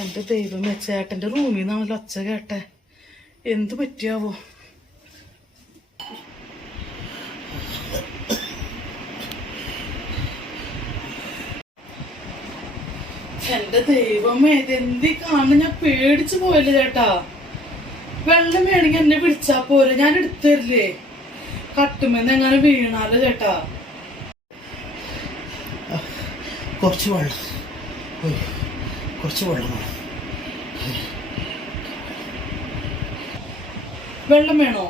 എന്റെ ദൈവമേ, ചേട്ടന്റെ റൂമിൽ നിന്നാണല്ലോ ഒച്ച കേട്ടെ. എന്ത് പറ്റിയാവോ? എന്റെ ദൈവമേ, ഇതെന്തി കാണുന്ന, ഞാൻ പേടിച്ചു പോയല്ലേ ചേട്ടാ. വെള്ളം വേണമെങ്കിൽ എന്നെ വിളിച്ചാ പോരെ, ഞാൻ എടുത്തരില്ലേ. കട്ടുമെന്ന് എങ്ങനെ വീണാലോ ചേട്ടാ. കുറച്ച് വെള്ളം വെള്ളം വേണോ?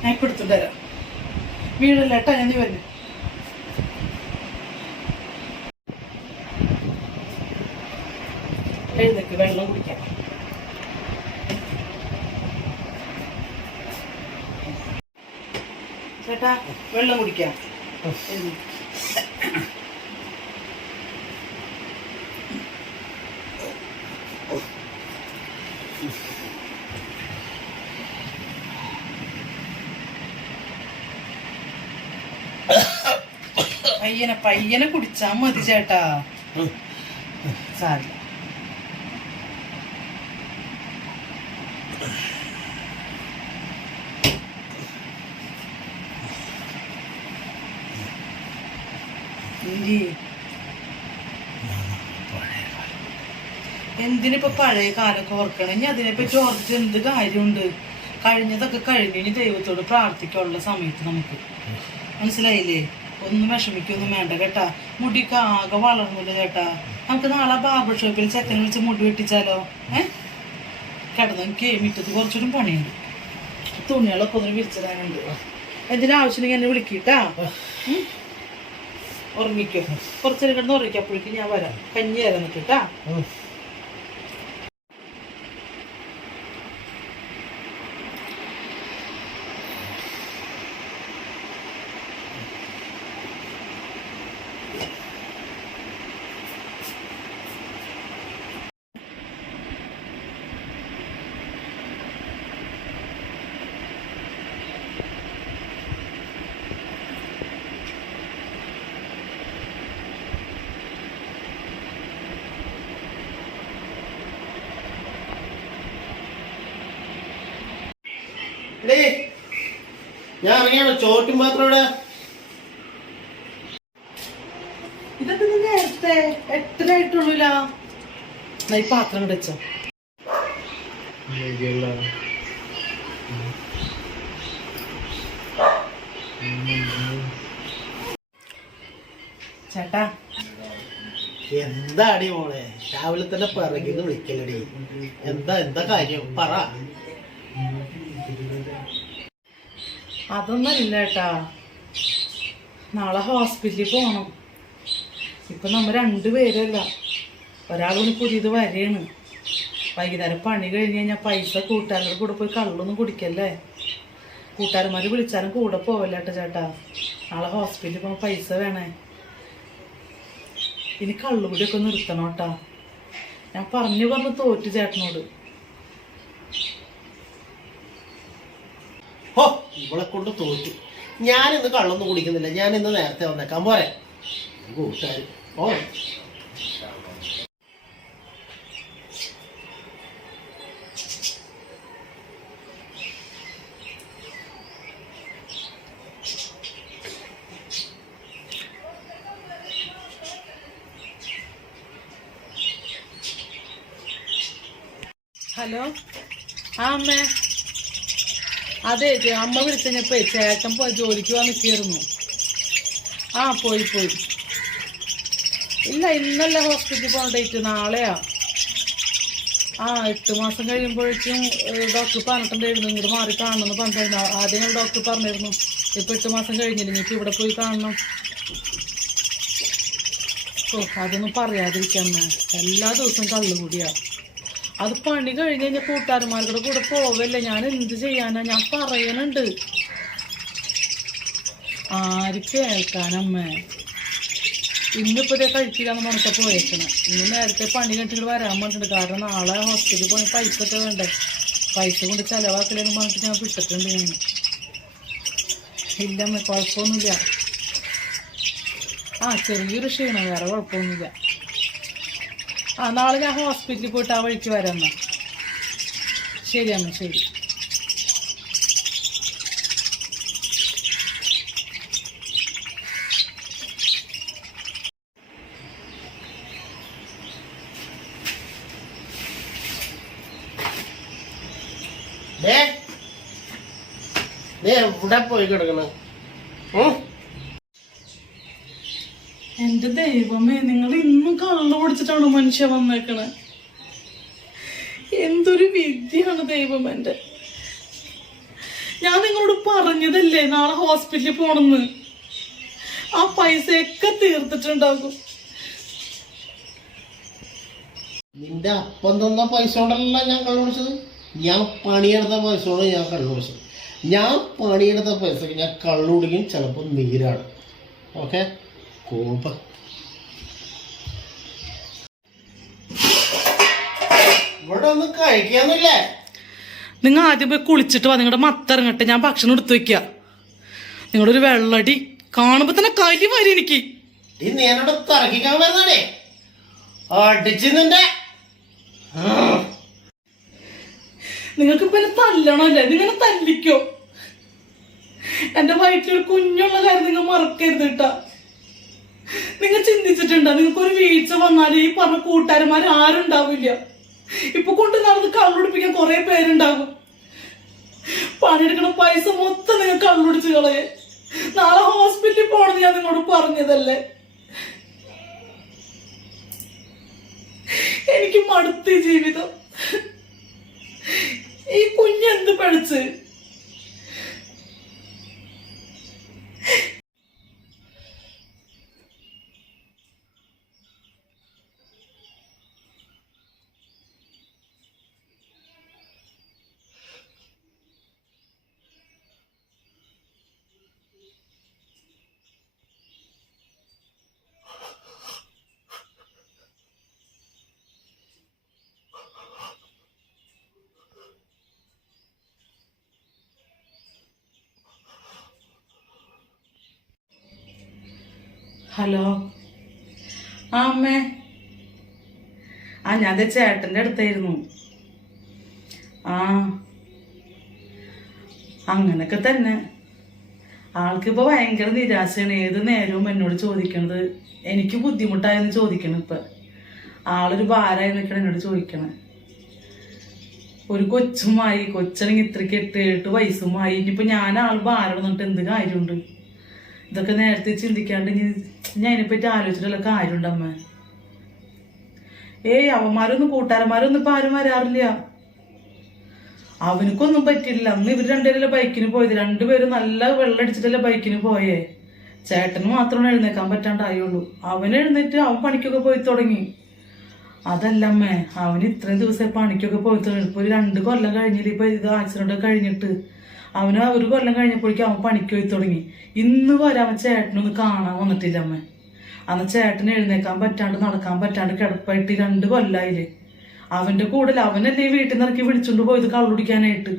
ഞാൻ ഇപ്പൊ എടുത്തിട്ട് തരാം. വീടല്ല ഏട്ടാ, ഞാൻ വരും. എഴുന്നേക്ക്, വെള്ളം കുടിക്കാം. ചേട്ടാ, വെള്ളം കുടിക്കാം. പയ്യനെ കുടിച്ചാ മതി ചേട്ടാ, സാരില്ല. എന്തിനിപ്പോ പഴയ കാലൊക്കെ ഓർക്കണം? ഇനി അതിനെപ്പറ്റി ഓർത്ത് എന്ത് കാര്യമുണ്ട്? കഴിഞ്ഞതൊക്കെ കഴിഞ്ഞ് ഇനി ദൈവത്തോട് പ്രാർത്ഥിക്കാനുള്ള സമയത്ത് നമുക്ക് മനസ്സിലായില്ലേ. ഒന്നും വിഷമിക്കൊന്നും വേണ്ട കേട്ടാ. മുടിക്ക് ആകെ വളർന്നില്ല ചേട്ടാ. നമുക്ക് നാളെ ബാർബർ ഷോപ്പിൽ ചെക്കനെ വിളിച്ച് മുടി വെട്ടിച്ചാലോ? കിടന്നു എനിക്ക് മുറ്റത്ത് കുറച്ചൊരു പണിയുണ്ട്. തുണികളൊക്കെ ഒന്ന് വിരിച്ചിടാനുണ്ട്. എന്തിനാവശ്യമില്ലെങ്കിൽ എന്നെ വിളിക്കിട്ടാ. ഉറങ്ങിക്കോ, കുറച്ചേരം കിടന്ന് ഉറങ്ങിക്കോ. അപ്പോഴേക്കും ഞാൻ വരാം. കഞ്ഞി തരാൻ നിൽക്കിട്ടാ. ഞാൻ അറിയാണോ ചോറ്റും പാത്രം ഇവിടെ? ഇതൊക്കെ നേരത്തെ 8:30 ആയിട്ടുള്ളൂല. ഈ പാത്രം വെച്ചോ. ചേട്ടാ, എന്താടി മോളെ രാവിലെ തന്നെ പിറകിന്ന് വിളിക്കലടി? എന്താ കാര്യം പറ. അതൊന്നല്ല ഏട്ടാ, നാളെ ഹോസ്പിറ്റലിൽ പോകണം. ഇപ്പൊ നമ്മ 2 പേരല്ല, ഒരാളൊന്ന് പുതിയത് വരെയാണ്. വൈകുന്നേരം പണി കഴിഞ്ഞ് കഴിഞ്ഞാൽ പൈസ കൂട്ടുകാരുടെ കൂടെ പോയി കള്ളൊന്നും കുടിക്കല്ലേ. കൂട്ടുകാരന്മാർ വിളിച്ചാലും കൂടെ പോവല്ല ഏട്ടാ. ചേട്ടാ, നാളെ ഹോസ്പിറ്റലിൽ പോകുമ്പോൾ പൈസ വേണേ. ഇനി കള്ളുകൂടിയൊക്കെ നിർത്തണം കേട്ടാ. ഞാൻ പറഞ്ഞു തോറ്റു ചേട്ടനോട്. ഓ, ഇവളെ കൊണ്ട് തോറ്റു. ഞാനിന്ന് കള്ളൊന്നും കുടിക്കുന്നില്ല. ഞാനിന്ന് നേരത്തെ വന്നേക്കാൻ പോരെ കൂട്ടുകാർ. ഓ, ഹലോ. അമ്മേ, അതെ അമ്മ വിളിച്ചപ്പോ ചേട്ടൻ ജോലിക്ക് പോകാൻ നിൽക്കായിരുന്നു. പോയി. ഇല്ല, ഇന്നല്ല ഹോസ്പിറ്റലിൽ പോകേണ്ട ഡേറ്റ്, നാളെയാ. 8 മാസം കഴിയുമ്പോഴേക്കും ഡോക്ടർ പറഞ്ഞിട്ടുണ്ടായിരുന്നു ഇങ്ങോട്ട് മാറി കാണണമെന്ന് പറഞ്ഞിരുന്നു. ആദ്യം ഞാൻ ഡോക്ടർ പറഞ്ഞിരുന്നു. ഇപ്പൊ 8 മാസം കഴിഞ്ഞില്ല, എനിക്ക് ഇവിടെ പോയി കാണണം. അതൊന്നും പറയാതിരിക്കാമ്മ. എല്ലാ ദിവസവും കള്ളുകൂടിയാ. അത് പണി കഴിഞ്ഞ് കഴിഞ്ഞാൽ കൂട്ടുകാരന്മാരുടെ കൂടെ പോവല്ലേ. ഞാൻ എന്ത് ചെയ്യാനാ? ഞാൻ പറയണുണ്ട്. ആര് കേൾക്കാനമ്മേ? ഇന്നിപ്പോ കഴിക്കില്ലാന്ന് പറഞ്ഞിട്ട് പോയേക്കണം. ഇന്ന് നേരത്തെ പണി കഴിഞ്ഞിട്ട് വരാൻ പറഞ്ഞിട്ടുണ്ട്. കാരണം നാളെ ഹോസ്പിറ്റലിൽ പോയി പൈസ ഒക്കെ വേണ്ടേ. പൈസ കൊണ്ട് ചിലവാക്കലെന്ന് പറഞ്ഞിട്ട് ഞാൻ വിട്ടിട്ടുണ്ട്. ഞാൻ ഇല്ലമ്മ, കുഴപ്പമൊന്നുമില്ല. ചെറിയൊരു ക്ഷീണം, വേറെ കുഴപ്പമൊന്നുമില്ല. ആ നാളെ ഞാൻ ഹോസ്പിറ്റലിൽ പോയിട്ട് ആ വഴിക്ക് വരാം. ശരി അമ്മ, ശരി. എവിടെ പോയി കിടക്കണ? എന്റെ ദൈവമേ, നിങ്ങൾ ഇന്നും കള്ളു പിടിച്ചിട്ടാണോ മനുഷ്യ വന്നേക്കണേ? എന്തൊരു വിദ്യയാണ് ദൈവം എന്റെ. ഞാൻ നിങ്ങളോട് പറഞ്ഞതല്ലേ നാളെ ഹോസ്പിറ്റലിൽ പോണെന്ന്. ആ പൈസയൊക്കെ തീർത്തിട്ടുണ്ടാകും. നിന്റെ അപ്പം തന്ന പൈസ കൊണ്ടല്ല ഞാൻ കള്ളു പിടിച്ചത്. ഞാൻ പണിയെടുത്ത പൈസ കൊണ്ട് ഞാൻ കള്ളു പിടിച്ചത്. ഞാൻ പണിയെടുത്ത പൈസക്ക് ഞാൻ കള്ളു കുടിക്കും, ചിലപ്പോൾ നീരാണ്. Okay, Copa. ഇവിടെ ഒന്നും കഴിക്കാന്നില്ലേ? നിങ്ങൾ ആദ്യം പോയി കുളിച്ചിട്ട് വാ. നിങ്ങളുടെ മത്തിറങ്ങട്ടെ, ഞാൻ ഭക്ഷണം എടുത്തു വെക്കുക. നിങ്ങളുടെ ഒരു വെള്ളടി കാണുമ്പോ തന്നെ കലി വരും എനിക്ക്. നീ എന്നോട് തറക്കിക്കാൻ വരുന്നേ അടിച്ചു നിന്റെ. നിങ്ങൾക്ക് ഇപ്പൊ എന്നെ തല്ലണല്ലേ? നിങ്ങൾ തല്ലിക്കോ. എന്റെ വയറ്റിലൊരു കുഞ്ഞുള്ള കാര്യം നിങ്ങൾ മറക്കരുത് കേട്ടാ. നിങ്ങൾ ചിന്തിച്ചിട്ടുണ്ടോ, നിങ്ങൾക്കൊരു വീഴ്ച വന്നാൽ ഈ പറഞ്ഞ കൂട്ടുകാരന്മാർ ആരും ഉണ്ടാവില്ല. ഇപ്പൊ കൊണ്ട് നടന്ന് കള്ളുടിപ്പിക്കാൻ കുറെ പേരുണ്ടാകും. പണിയെടുക്കണ പൈസ മൊത്തം നിങ്ങൾ കള്ളുടിച്ച് കളയെ. നാളെ ഹോസ്പിറ്റലിൽ പോണെന്ന് ഞാൻ നിങ്ങളോട് പറഞ്ഞതല്ലേ. എനിക്ക് മടുത്ത് ജീവിതം. ഈ കുഞ്ഞെന്ത് പഠിച്ച്? ഹലോ, ആ അമ്മേ. ആ ഞാൻ ചേട്ടൻ്റെ അടുത്തായിരുന്നു. ആ അങ്ങനൊക്കെ തന്നെ. ആൾക്കിപ്പോൾ ഭയങ്കര നിരാശയാണ്. ഏത് നേരവും എന്നോട് ചോദിക്കണത് എനിക്ക് ബുദ്ധിമുട്ടായെന്ന് ചോദിക്കണം. ഇപ്പം ആളൊരു ഭാരമായി നിൽക്കണം എന്നോട് ചോദിക്കണം. ഒരു കൊച്ചുമായി, കൊച്ചാണെങ്കിൽ ഇത്രയ്ക്ക് 8 വയസ്സുമായി. ഇനിയിപ്പോൾ ഞാൻ ആൾ ഭാരം എന്നിട്ട് എന്ത് കാര്യമുണ്ട്? ഇതൊക്കെ നേരത്തെ ചിന്തിക്കാണ്ട് ഞാൻ അതിനെപ്പറ്റി ആലോചിച്ചിട്ടുള്ള കാര്യമുണ്ടമ്മ. അവന്മാരൊന്നും കൂട്ടുകാരന്മാരൊന്നും ഇപ്പൊ ആരും വരാറില്ല. അവനക്കൊന്നും പറ്റില്ല. അന്ന് ഇവർ രണ്ടുപേരല്ലേ ബൈക്കിന് പോയത്. രണ്ടുപേരും നല്ല വെള്ളം അടിച്ചിട്ടല്ലേ ബൈക്കിന് പോയേ. ചേട്ടന് മാത്രമാണ് എഴുന്നേക്കാൻ പറ്റാണ്ടായുള്ളൂ. അവൻ എഴുന്നേറ്റ് അവൻ പണിക്കൊക്കെ പോയി തുടങ്ങി. അതല്ലമ്മേ, അവന് ഇത്രയും ദിവസം പണിക്കൊക്കെ പോയി തുടങ്ങി. ഇപ്പൊ ഒരു 2 കൊല്ലം കഴിഞ്ഞില്ല. ഇപ്പൊ ഇത് ആക്സിഡന്റ് ഒക്കെ കഴിഞ്ഞിട്ട് അവന് 1 കൊല്ലം കഴിഞ്ഞപ്പോഴേക്കും അവൻ പണിക്ക് പോയി തുടങ്ങി. ഇന്ന് വരെ അവൻ ചേട്ടനൊന്ന് കാണാൻ വന്നിട്ടില്ല അമ്മ. അന്ന് ചേട്ടന് എഴുന്നേക്കാൻ പറ്റാണ്ട് നടക്കാൻ പറ്റാണ്ട് കിടപ്പായിട്ട് 2 കൊല്ലായില്ലേ. അവന്റെ കൂടെ അവനല്ലേ വീട്ടിൽ നിന്ന് ഇറക്കി വിളിച്ചോണ്ട് പോയത് കള്ളുടിക്കാനായിട്ട്.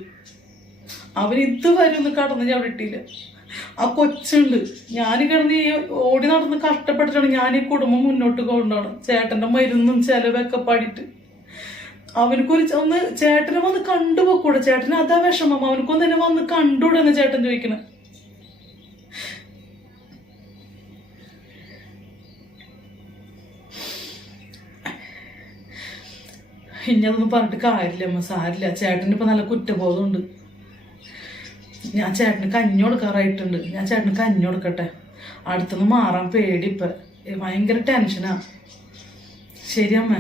അവൻ ഇതുവരെ ഒന്ന് കടന്ന് ചവിട്ടിയില്ല. ആ കൊച്ചുണ്ട്. ഞാൻ കിടന്ന് ഈ ഓടി നടന്ന് കഷ്ടപ്പെട്ടിട്ടാണ് ഞാൻ ഈ കുടുംബം മുന്നോട്ട് കൊണ്ടുപോകണം. ചേട്ടന്റെ മരുന്നും ചെലവൊക്കെ പാടിയിട്ട് അവനക്കൊരു ഒന്ന് ചേട്ടനെ വന്ന് കണ്ടുപോക്കൂടെ? ചേട്ടന് അതാ വിഷമം. അവനക്കൊന്ന് തന്നെ വന്ന് കണ്ടുകൂടെന്ന് ചേട്ടൻ ചോദിക്കണേ. ഇനി അതൊന്നും പറഞ്ഞിട്ട് കാര്യമില്ല അമ്മ, സാരില്ല. ചേട്ടന് ഇപ്പൊ നല്ല കുറ്റബോധമുണ്ട്. ഞാൻ ചേട്ടന് കഞ്ഞി കൊടുക്കാറായിട്ടുണ്ട്. ഞാൻ ചേട്ടന് കഞ്ഞി കൊടുക്കട്ടെ. അടുത്തൊന്ന് മാറാൻ പേടി. ഇപ്പൊ ഭയങ്കര ടെൻഷനാ. ശരി അമ്മ.